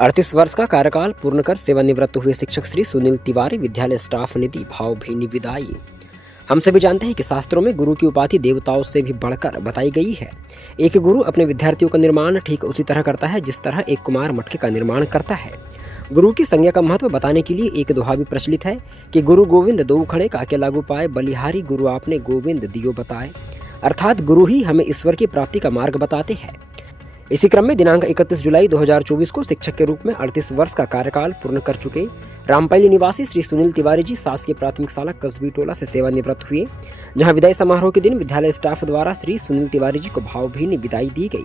38 वर्ष का कार्यकाल पूर्ण कर सेवानिवृत्त हुए शिक्षक श्री सुनील तिवारी विद्यालय स्टाफ ने दी भावभीनी विदाई। हम सभी जानते हैं कि शास्त्रों में गुरु की उपाधि देवताओं से भी बढ़कर बताई गई है। एक गुरु अपने विद्यार्थियों का निर्माण ठीक उसी तरह करता है जिस तरह एक कुम्हार मटके का निर्माण करता है। गुरु की संज्ञा का महत्व बताने के लिए एक दोहा भी प्रचलित है कि गुरु गोविंद दो खड़े काके लागू पाए, बलिहारी गुरु आपने गोविंद दियो बताए। अर्थात गुरु ही हमें ईश्वर की प्राप्ति का मार्ग बताते हैं। इसी क्रम में दिनांक 31 जुलाई 2024 को शिक्षक के रूप में 38 वर्ष का कार्यकाल पूर्ण कर चुके रामपल्ली निवासी श्री सुनील तिवारी जी शासकीय प्राथमिक शाला कसबी टोला से सेवानिवृत्त हुए, जहां विदाई समारोह के दिन विद्यालय स्टाफ द्वारा श्री सुनील तिवारी जी को भावभीनी विदाई दी गई।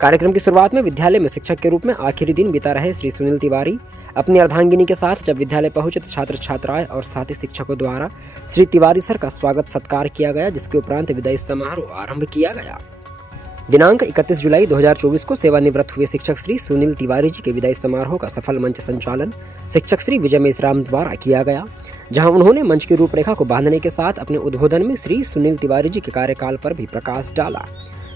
कार्यक्रम की शुरुआत में विद्यालय में शिक्षक के रूप में आखिरी दिन बिता रहे श्री सुनील तिवारी अपनी अर्धांगिनी के साथ जब विद्यालय पहुंचे तो छात्र छात्राएं और साथी शिक्षकों द्वारा श्री तिवारी सर का स्वागत सत्कार किया गया, जिसके उपरांत विदाई समारोह आरंभ किया गया। दिनांक 31 जुलाई 2024 को सेवानिवृत्त हुए शिक्षक श्री सुनील तिवारी जी के विदाई समारोह का सफल मंच संचालन शिक्षक श्री विजय मेश्राम द्वारा किया गया, जहां उन्होंने मंच की रूपरेखा को बांधने के साथ अपने उद्बोधन में श्री सुनील तिवारी जी के कार्यकाल पर भी प्रकाश डाला।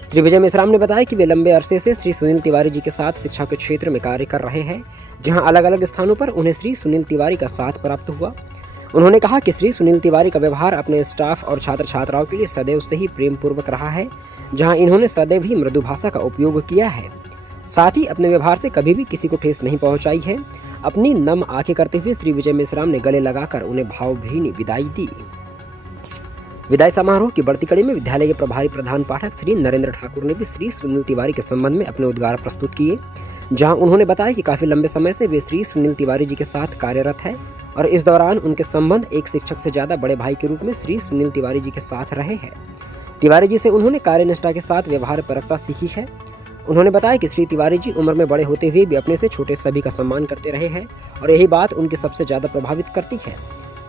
श्री विजय मेश्राम ने बताया कि वे लंबे अरसे से श्री सुनील तिवारी जी के साथ शिक्षा के क्षेत्र में कार्य कर रहे हैं, जहां अलग अलग स्थानों पर उन्हें श्री सुनील तिवारी का साथ प्राप्त हुआ। उन्होंने कहा कि श्री सुनील तिवारी का व्यवहार अपने स्टाफ और छात्र छात्राओं के लिए सदैव से ही प्रेम पूर्वक रहा है, जहां इन्होंने सदैव ही मृदु भाषा का उपयोग किया है। साथ ही अपने व्यवहार से कभी भी किसी को ठेस नहीं पहुंचाई है। अपनी नम आंखें करते हुए श्री विजय मेश्राम ने गले लगाकर उन्हें भावभीनी विदाई दी। विदाई समारोह की बढ़ती कड़ी में विद्यालय के प्रभारी प्रधान पाठक श्री नरेंद्र ठाकुर ने भी श्री सुनील तिवारी के संबंध में अपने उद्गार प्रस्तुत किए, जहां उन्होंने बताया कि काफी लंबे समय से वे श्री सुनील तिवारी जी के साथ कार्यरत है और इस दौरान उनके संबंध एक शिक्षक से ज्यादा बड़े भाई के रूप में श्री सुनील तिवारी जी के साथ रहे हैं। तिवारी जी से उन्होंने कार्यनिष्ठा के साथ व्यवहार परकता सीखी है। उन्होंने बताया कि श्री तिवारी जी उम्र में बड़े होते हुए भी अपने से छोटे सभी का सम्मान करते रहे हैं और यही बात उनकी सबसे ज्यादा प्रभावित करती है।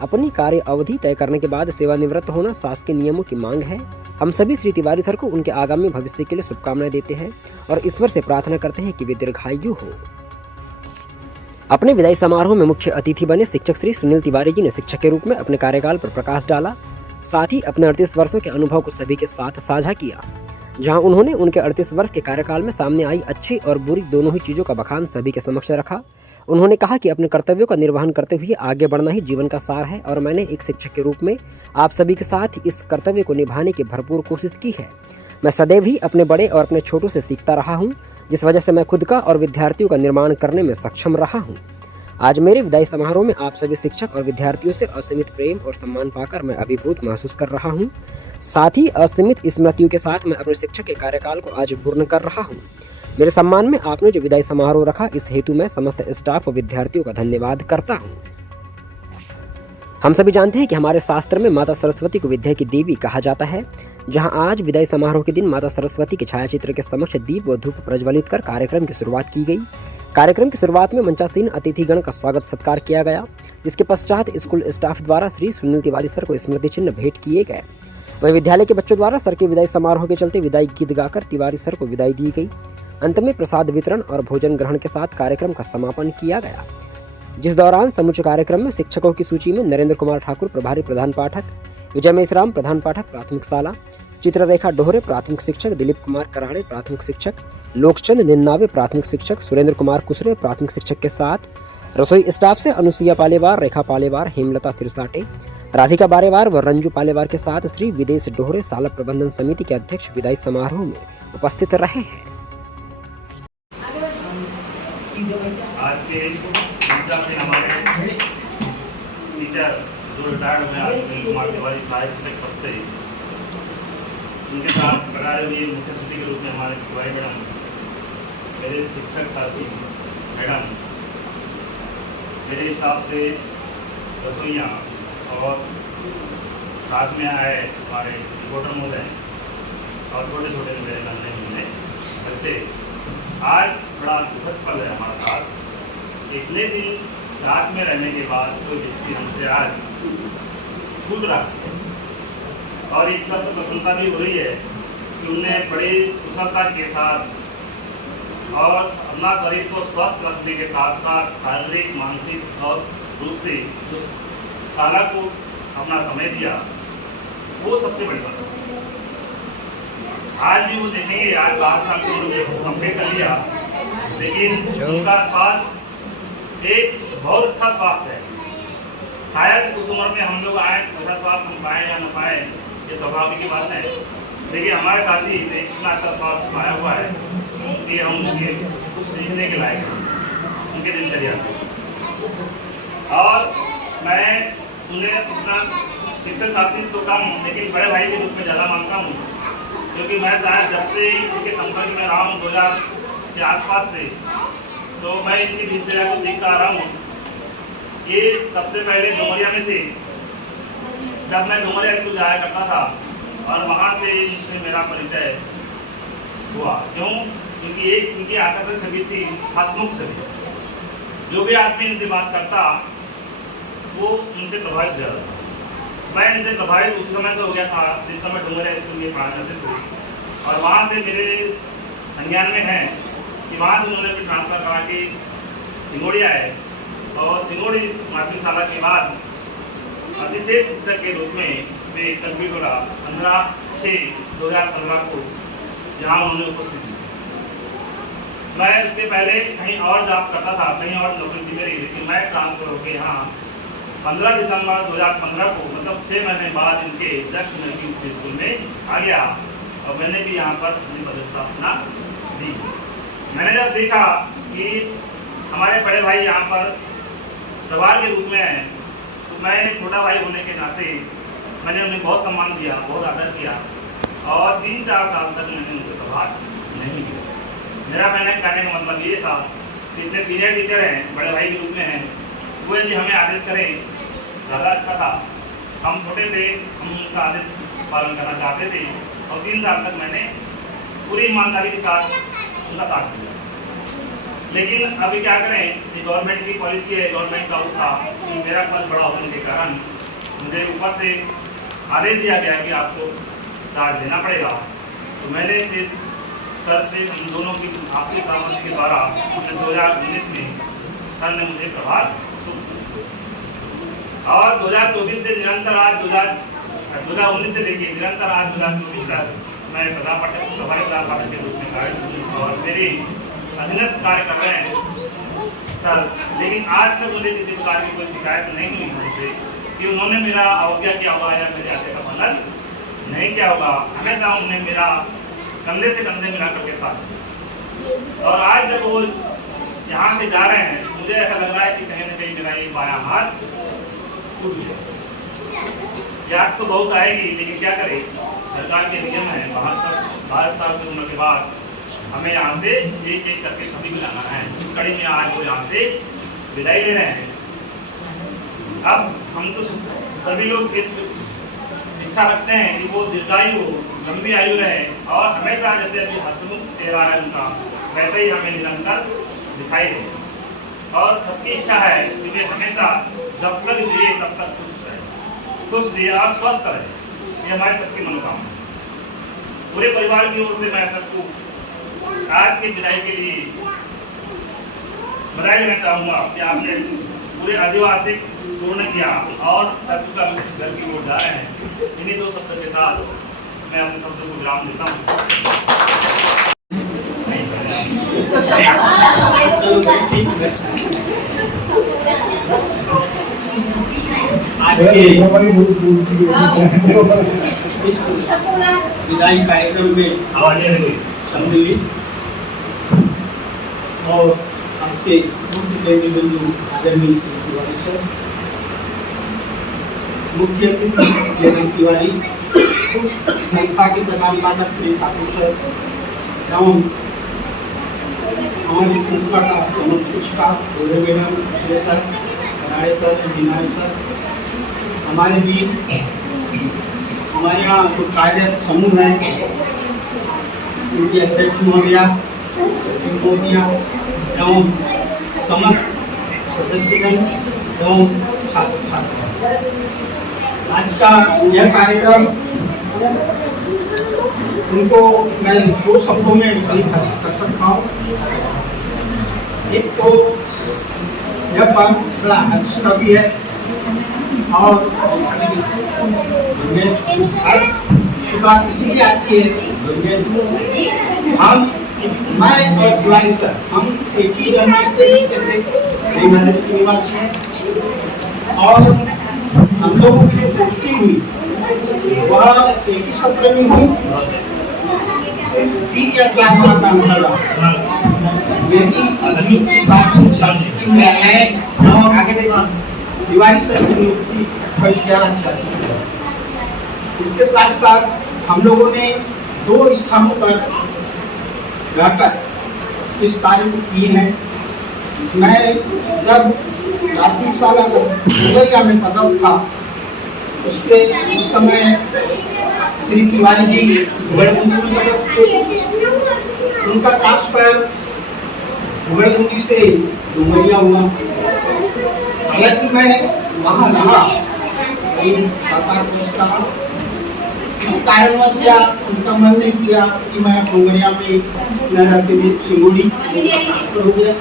अपनी कार्य अवधि तय करने के बाद सेवानिवृत्त होना शासकीय नियमों की मांग है। हम सभी श्री तिवारी सर को उनके आगामी भविष्य के लिए शुभकामनाएं देते हैं और ईश्वर से प्रार्थना करते हैं कि वे दीर्घायु हो। अपने विदाई समारोह में मुख्य अतिथि बने शिक्षक श्री सुनील तिवारी जी ने शिक्षक के रूप में अपने कार्यकाल पर प्रकाश डाला, साथ ही अपने 38 वर्षों के अनुभव को सभी के साथ साझा किया, जहां उन्होंने उनके 38 वर्ष के कार्यकाल में सामने आई अच्छी और बुरी दोनों ही चीजों का बखान सभी के समक्ष रखा। उन्होंने कहा कि अपने कर्तव्यों का निर्वहन करते हुए आगे बढ़ना ही जीवन का सार है और मैंने एक शिक्षक के रूप में आप सभी के साथ इस कर्तव्य को निभाने की भरपूर कोशिश की है। मैं सदैव ही अपने बड़े और अपने छोटों से सीखता रहा हूँ, जिस वजह से मैं खुद का और विद्यार्थियों का निर्माण करने में सक्षम रहा हूँ। आज मेरे विदाई समारोह में आप सभी शिक्षक और विद्यार्थियों से असीमित प्रेम और सम्मान पाकर मैं अभिभूत महसूस कर रहा हूँ। साथ ही असीमित स्मृतियों के साथ मैं अपने शिक्षक के कार्यकाल को आज पूर्ण कर रहा हूँ। मेरे सम्मान में आपने जो विदाई समारोह रखा, इस हेतु मैं समस्त स्टाफ और विद्यार्थियों का धन्यवाद करता हूँ। हम सभी जानते हैं कि हमारे शास्त्र में माता सरस्वती को विद्या की देवी कहा जाता है, जहां आज विदाई समारोह के दिन माता सरस्वती के छायाचित्र के समक्ष दीप व धूप प्रज्वलित कर कार्यक्रम की शुरुआत की गई। कार्यक्रम की शुरुआत में मंचासीन अतिथिगण का स्वागत सत्कार किया गया, जिसके पश्चात स्कूल स्टाफ द्वारा श्री सुनील तिवारी सर को स्मृति चिन्ह भेंट किए गए। वहीं विद्यालय के बच्चों द्वारा सर के विदाई समारोह के चलते विदाई गीत गाकर तिवारी सर को विदाई दी गई। अंत में प्रसाद वितरण और भोजन ग्रहण के साथ कार्यक्रम का समापन किया गया, जिस दौरान समूचे कार्यक्रम में शिक्षकों की सूची में नरेंद्र कुमार ठाकुर प्रभारी प्रधान पाठक, विजय मेश्राम प्रधान पाठक प्राथमिक शाला, चित्ररेखा डोहरे प्राथमिक शिक्षक, दिलीप कुमार कराड़े प्राथमिक शिक्षक, लोकचंद निन्नावे प्राथमिक शिक्षक, सुरेंद्र कुमार कुसरे प्राथमिक शिक्षक के साथ रसोई स्टाफ से अनुसुईया पालेवार, रेखा पालेवार, हेमलता सिरसाटे, राधिका बारेवार व रंजू पालेवार के साथ श्री विदेश डोहरे शाला प्रबंधन समिति के अध्यक्ष विदाई समारोह में उपस्थित रहे हैं। आज के हमारे टीचर जो रिटायर्ड हुए आज सुनील कुमार तिवारी सहायक शिक्षक पद से, उनके साथ लगाए हुए मुख्य अतिथि के रूप में हमारे तिवारी मैडम, मेरे शिक्षक साथी मैडम, मेरे स्टाफ से रसोइयाँ और साथ में आए हमारे रिपोर्टर महोदय और छोटे छोटे मेरे नन्हे मुन्ने बच्चे। आज बड़ा दुखद पल है हमारे साथ। इतने दिन साथ में रहने के बाद कोई व्यक्ति हमसे आज छूट रहा है और एक तरफ प्रसन्नता भी हो रही है कि उन्होंने बड़ी कुशलता के साथ और अपना शरीर को स्वस्थ रखने के साथ साथ शारीरिक, मानसिक और रूप से जो शाला को अपना समय दिया, वो सबसे बड़ी बात है। आज भी वो देखेंगे, आज 12 साल को कंप्लीट कर लिया, लेकिन उनका स्वास्थ्य एक बहुत अच्छा स्वास्थ्य है। शायद उस उम्र में हम लोग आए अच्छा स्वास्थ्य हम पाएँ या न पाएँ, ये स्वाभाविक की बात है। लेकिन हमारे दादी ने इतना अच्छा स्वास्थ्य पाया हुआ है कि हम उनके कुछ सीखने के लायक हैं उनके दिनचर्या से। और मैं उन्हें अपना शिक्षक साथी तो कम, लेकिन बड़े भाई के रूप में ज़्यादा मानता हूँ, क्योंकि मैं शायद जब से इनके संपर्क में रहा हूँ 2000 के आसपास से, तो मैं इनकी दिनचर्या को देखता आ रहा हूँ। ये सबसे पहले डोमरिया में थे, जब मैं डोमरिया स्कूल जाया करता था, और वहाँ से इनसे मेरा परिचय हुआ। क्यों? क्योंकि एक इनकी आकर्षक छवि थी, हंसमुख छवि। जो भी आदमी इनसे बात करता वो इनसे प्रभावित हो जाता था। मैं इनसे प्रभावित उस समय से हो गया था जिस समय डोंगरिया स्कूल में पढ़ा करते थे, और वहाँ से मेरे संज्ञान में है कि वहाँ से उन्होंने भी ट्रांसफर करा के सिंगोड़ी आए, और सिंगोड़ी माध्यमिक शाला के बाद अतिशय शिक्षक के रूप में वे कंप्यूटर 15/6/2015 को जहाँ उन्होंने उपस्थित थी। मैं उसके पहले कहीं और जॉब करता था, कहीं और नौकरी थी मेरी, लेकिन मैं ट्रांसफर होकर यहाँ 15 दिसंबर 2015 को, मतलब 6 महीने बाद इनके जस्ट नजदीक से स्कूल में आ गया, और मैंने भी यहाँ पर अपनी पदस्थापना दी। मैंने जब देखा कि हमारे बड़े भाई यहाँ पर प्रभार के रूप में हैं, तो मैं छोटा भाई होने के नाते मैंने उन्हें बहुत सम्मान दिया, बहुत आदर किया, और 3-4 साल तक मैंने उनसे प्रभार नहीं किया। मेरा कहने का मतलब ये था कि इतने सीनियर टीचर हैं, बड़े भाई के रूप में हैं, वो यदि हमें आदेश करें ज़्यादा अच्छा था। हम छोटे थे, हम उनका आदेश पालन करना चाहते थे, और 3 साल तक मैंने पूरी ईमानदारी के साथ उनका साथ दिया। लेकिन अभी क्या करें, ये गवर्नमेंट की पॉलिसी है, गवर्नमेंट का था कि मेरा पद बड़ा होने के कारण मुझे ऊपर से आदेश दिया गया कि आपको चार्ज देना पड़ेगा। तो मैंने फिर सर से हम दोनों की आपसी सहमति के द्वारा 2019 में सर ने मुझे प्रभार, और 2024 से निरंतर आज 2019 से लेकर निरंतर आज 2024 तक मैं प्रभारी प्राध्यापक के रूप में कार्य और मेरे अधीनस्थ कार्य कर रहे हैं सर। लेकिन आज तक मुझे किसी प्रकार की कोई शिकायत नहीं हुई उनसे कि उन्होंने मेरा अवज्ञा किया होगा या मेरे आते का पालन नहीं किया होगा। हमेशा उन्होंने मेरा कंधे से कंधे मिलाकर के साथ। और आज जब वो यहाँ से जा रहे हैं, मुझे ऐसा लग रहा है कि कहीं ना कहीं मेरा ये बायां हाथ टूट गया। याद तो बहुत आएगी, लेकिन क्या करें, सरकार के नियम है, 12 साल की उम्र के बाद हमें यहाँ से एक एक करके सभी मिलाना है। इस कड़ी में आज वो यहाँ से विदाई ले रहे हैं। अब हम तो सभी लोग इस इच्छा रखते हैं कि वो दीर्घायु हो, लंबी आयु रहे, और हमेशा जैसे अभी हंसमुख चेहरा है उनका, वैसे ही हमें निरंतर दिखाई दे। और सबकी इच्छा है कि वे हमेशा जब तक जिए तब तक खुश दिए और स्वस्थ रहे। ये हमारी सबकी मनोकामना है। पूरे परिवार की ओर से मैं सबको आज की विदाई के लिए बधाई देना चाहूँगा कि आपने पूरे आदिवासी पूर्ण किया और सबका घर की ओर जा रहे हैं। इन्हीं 2 शब्दों के साथ मैं अपने शब्दों को विराम देता हूँ। विदाई कार्यक्रम में सम्मिलित और आपके मुख्य बिंदु आदरणीय श्री तिवारी सर, मुख्य अतिथि तिवारी, संस्था के प्रधान पाठक श्री ठाकुर सर एवं हमारी संस्था का समस्त स्टाफ, मैडम, सर, बनाए सर, जिनाए सर, हमारे बीच हमारे यहाँ जो कार्यरत समूह है उनके अध्यक्ष महोदया एवं समस्त सदस्यगण एवं छात्र छात्रा, आज का यह कार्यक्रम उनको मैं 2 शब्दों में परिभाषित कर सकता हूँ। एक तो यह पल बड़ा हर्ष का भी है, और हर्ष की बात इसलिए आती है हम मैं और ड्राइंग सर हम एक ही स्टडी करते थे मैनेज निवासी हैं और हम लोगों की जो पोस्टिंग हुई वह एक ही सत्र में हुई, सिर्फ 3 या 4 माह का अंतर रहा। यदि अभी की शासन में आए और आगे देखो दिवाली सर की नियुक्ति 1186। इसके साथ साथ हम लोगों ने 2 स्थानों पर रहकर इस कार्य को किए हैं। मैं जब प्राथमिक शाला उमरिया में पदस्थ था उस समय श्री तिवारी जी उबड़बुंदी में पदस्थ थे। उनका ट्रांसफर उबड़बुंदी से उमरिया हुआ। हालांकि मैं वहाँ रहा 7-8 वर्ष रहा। इस कारणवश या उनका मन नहीं किया कि मैं उमरिया में न रहते हुए सिंगुड़ी हो गया।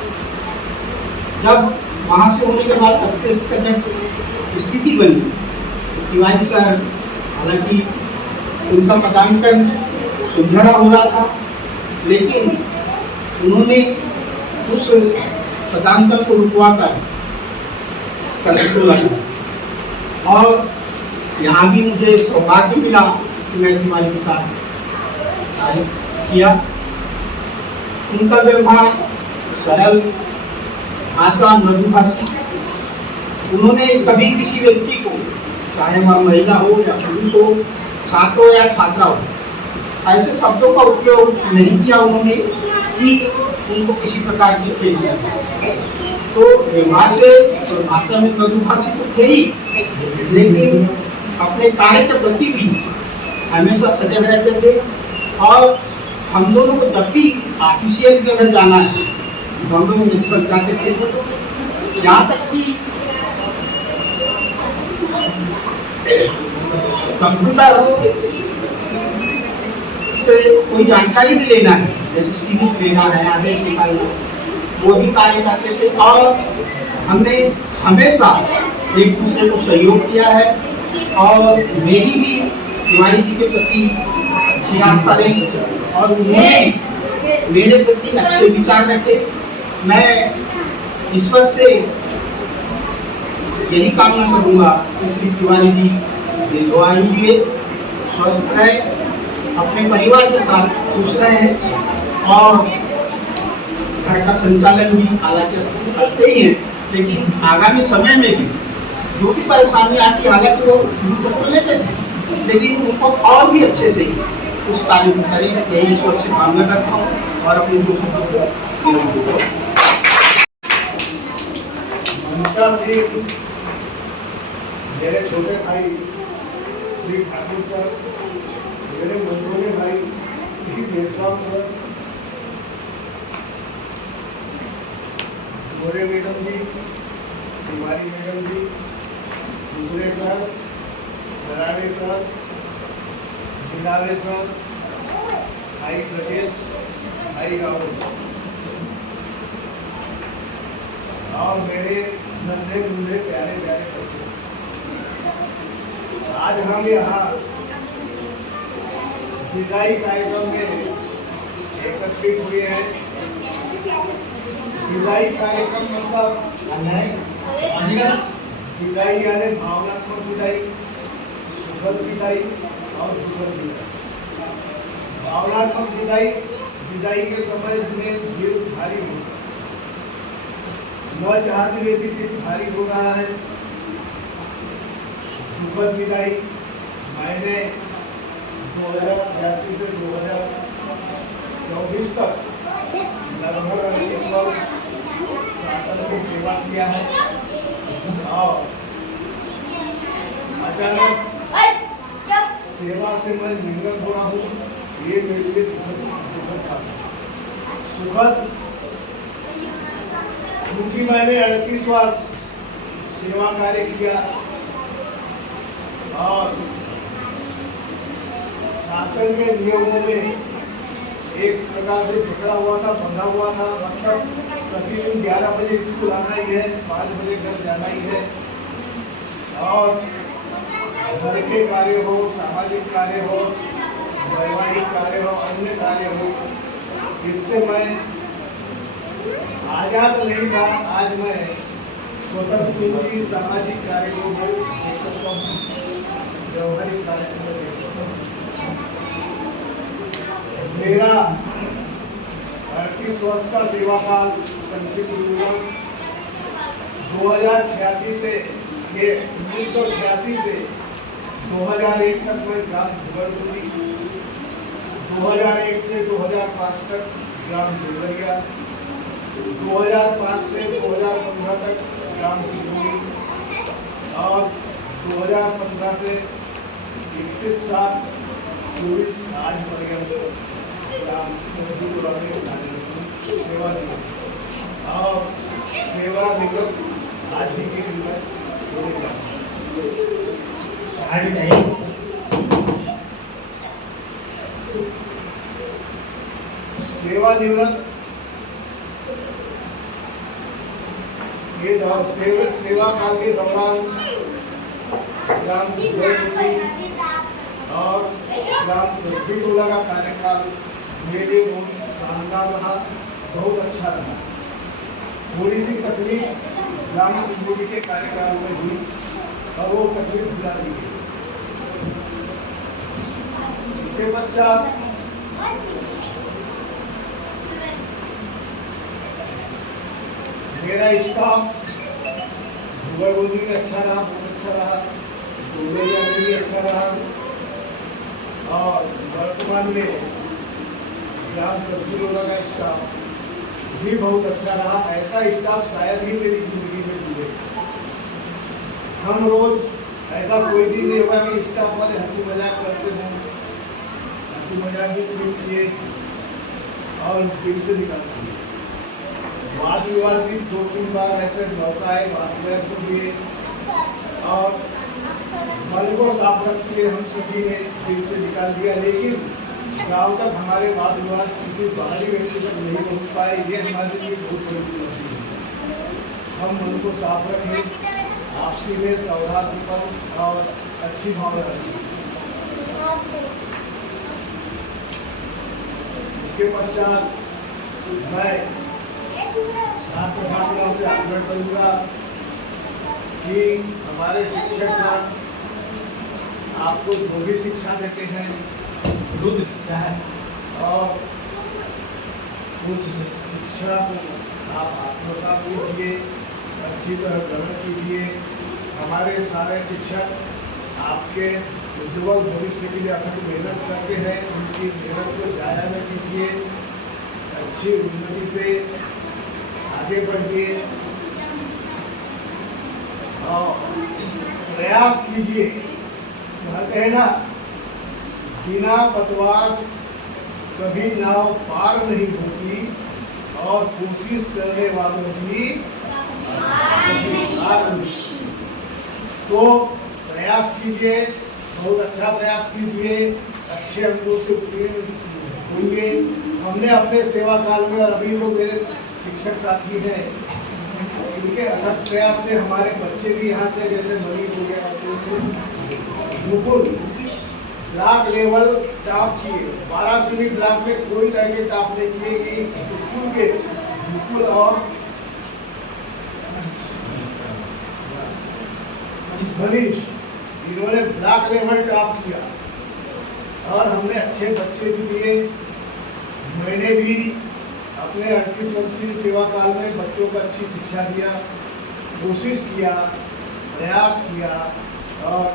जब वहाँ से होने के बाद एक्सेस का जब स्थिति बनी तिवारी सर, हालांकि उनका पदांकन सुधरा हो रहा था, लेकिन उन्होंने उस पदांकन को रुकवाकर कदम को लगा और यहाँ भी मुझे सौभाग्य मिला कि मैं तिवारी के साथ कार्य किया। उनका व्यवहार सरल, भाषा मृदुभाषी। उन्होंने कभी किसी व्यक्ति को, चाहे वह महिला हो या पुरुष हो, छात्र हो या छात्रा हो, ऐसे शब्दों का उपयोग नहीं किया उन्होंने कि उनको किसी प्रकार की ठेस। तो व्यवहार से और भाषा में मृदुभाषी तो थे ही, लेकिन अपने कार्य के प्रति भी हमेशा सजग रहते थे। और हम दोनों को जब भी ऑफिशियल के अगर जाना है हम लोग एक साथ जाते थे। यहाँ तक कि कंप्यूटर से कोई जानकारी भी लेना है, जैसे सीमित लेना है, आदेश निकालना, वो भी कार्य करते थे। और हमने हमेशा एक दूसरे को सहयोग किया है और मेरी भी तिवारी जी के प्रति अच्छी आस्था रही और उन्होंने मेरे प्रति अच्छे विचार रखे। मैं ईश्वर से यही कामना करूँगा कि श्री तिवारी जी दीर्घायु जिए, स्वस्थ रहे, अपने परिवार के साथ खुश रहे और घर का संचालन भी हालांकि करते ही हैं, लेकिन आगामी समय में भी जो भी परेशानी आती है, हालांकि वो उनको लेते थे, लेकिन उनको और भी अच्छे से उस कार्य को करें, यही ईश्वर से कामना करता हूँ और अपने दोस्तों को ममता सिंह, मेरे छोटे भाई श्री ठाकुर सर, मेरे मंत्रों भाई श्री मेसराम सर, गोरे मैडम जी, तिवारी मैडम जी, दूसरे सर, धराड़े सर, बिलावे सर, भाई प्रदेश, भाई राहुल और मेरे नन्हे मुन्ने प्यारे प्यारे बच्चे, आज हम यहाँ विदाई कार्यक्रम में एकत्रित हुए हैं। विदाई कार्यक्रम मतलब विदाई यानी भावनात्मक विदाई, सुखद विदाई और दुखद विदाई। भावनात्मक विदाई, विदाई के समय में दिल भारी होता है, न चाहते हुए भी दिल भारी हो रहा है। दुखद विदाई मैंने 2086 से 2024 तक लगभग 38 वर्ष शासन की सेवा किया है और अचानक सेवा से मैं निवृत्त हो रहा हूँ। ये मेरे लिए दुखद था। सुखद क्योंकि मैंने 38 वर्ष सेवा कार्य किया और शासन के नियमों में एक प्रकार से झगड़ा हुआ था, बंधा हुआ था। मतलब प्रतिदिन 11 बजे स्कूल आना ही है, 5 बजे घर जाना ही है और घर के कार्य हो, सामाजिक कार्य हो, वैवाहिक कार्य हो, अन्य कार्य हो, इससे मैं आजाद नहीं था, आज मैं स्वतंत्र रूप की सामाजिक कार्यों में देख सकता हूँ, व्यवहारिक कार्यों में देख सकता हूँ। मेरा 38 वर्ष का सेवा काल संक्षिप्त विवरण 1986 से 2001 तक मैं ग्राम भुगलपुरी, 2001 से 2005 तक ग्राम देवरिया, 2005 से 2015 तक ग्राम सिंगुरी और 2015 से 31/7/24 आज पर्यंत ग्राम सेवा दी और सेवा निवृत्त आज ही के दिन में होने जा रहा है। सेवा निवृत्त ये सेवा काल के दौरान ग्राम और ग्राम टोला का कार्यकाल मेरे लिए बहुत शानदार रहा, बहुत अच्छा रहा। थोड़ी सी तकलीफ ग्राम सिंगुरी के कार्यकाल में हुई और वो तकलीफ भुला दी गई। इसके पश्चात मेरा स्टाफ भुगलपुरी में अच्छा रहा, बहुत अच्छा रहा, देवरिया में भी अच्छा रहा और वर्तमान में ग्राम टोला का स्टाफ भी बहुत अच्छा रहा। ऐसा स्टाफ शायद ही मेरी जिंदगी में मिले। हम रोज ऐसा कोई दिन नहीं होगा कि स्टाफ वाले हंसी मजाक करते हों, हंसी मजाक भी किए और दिल से निकालते हैं। वाद विवाद भी 2-3 बार ऐसे मौका है बात को लिए और मन को साफ रखते हुए हम सभी ने दिल से निकाल दिया, लेकिन गांव तक हमारे वाद विवाद किसी बाहरी व्यक्ति तक नहीं पहुंच पाए। ये हमारे लिए बहुत बड़ी चुनौती है। हम मन को साफ रखें, आपसी में सौहार्दपूर्ण और अच्छी भावना रखें। इसके पश्चात मैं छात्र छात्राओं से आग्रह करूँगा कि हमारे शिक्षक आपको जो भी शिक्षा देते हैं रुद्र दिखता है और उस शिक्षा को आप आत्मसात कीजिए, अच्छी तरह ग्रहण कीजिए। हमारे सारे शिक्षक आपके उज्ज्वल भविष्य के लिए अथक मेहनत करते हैं, उनकी मेहनत को जाया न कीजिए, अच्छी उन्नति से आगे बढ़िए और प्रयास कीजिए। कहते हैं ना, बिना पतवार कभी नाव पार नहीं होती और कोशिश करने वालों की हार नहीं। तो प्रयास कीजिए, बहुत अच्छा प्रयास कीजिए, अच्छे अंकों से उत्तीर्ण होइए। हमने अपने सेवा काल में और अभी लोग मेरे शिक्षक साथी हैं, इनके अथक प्रयास से हमारे बच्चे भी यहाँ से जैसे मनीष हो गया, मुकुल ब्लॉक लेवल टॉप किए। 12वीं ब्लॉक में कोई लड़के टॉप नहीं किए। इस स्कूल के मुकुल और मनीष, इन्होंने ब्लॉक लेवल टॉप किया और हमने अच्छे बच्चे भी दिए। मैंने भी अपने 38 वर्षीय सेवा काल में बच्चों को अच्छी शिक्षा दिया, कोशिश किया, प्रयास किया और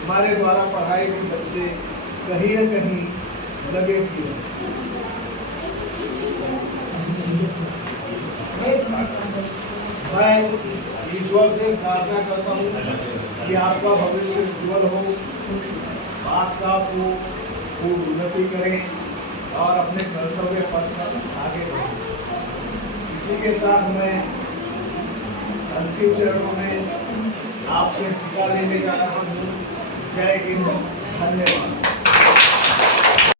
हमारे द्वारा पढ़ाए हुए बच्चे कहीं न कहीं लगे भी हैं। मैं ईश्वर से प्रार्थना करता हूँ कि आपका भविष्य उज्ज्वल हो, बात साफ हो, खूब उन्नति करें और अपने कर्तव्य पथ पर आगे बढ़ें। इसी के साथ मैं अंतिम चरणों में आपसे टीका लेने जा रहा हूँ। जय हिंद, धन्यवाद।